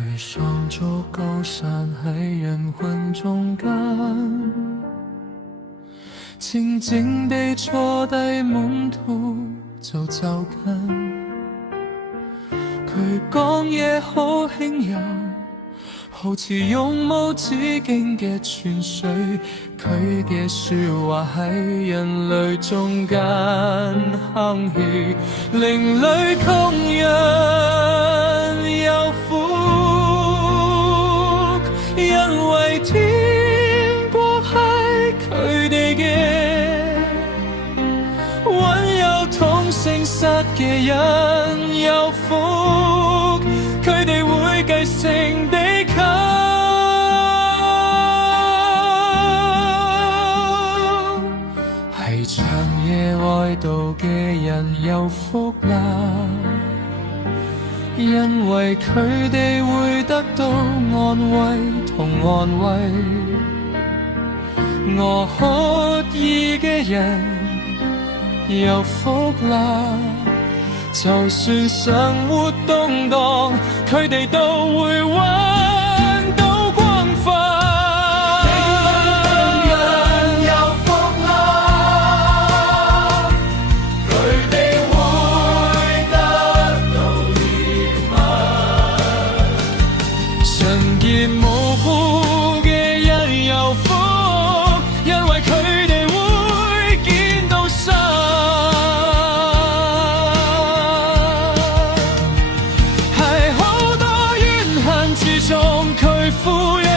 佢雙足高散喺人群中間，靜靜地坐低，滿途就走近。佢講嘢好輕柔，好似永無止境嘅泉水，佢嘅說話喺人類中間哼起，另類窮人有福，因為天國係佢哋嘅，溫柔同誠實嘅人有福，佢哋會繼承地球。係長夜哀悼嘅人有福啦，因為佢哋會得到安慰同安慰。餓渴意嘅人有福啦，就算生活動盪，佢哋都會揾到光輝。人有福啦，佢哋會得到憐憫。純潔無辜嘅人有福，因為佢哋會見到神。係好多怨恨之中，佢富有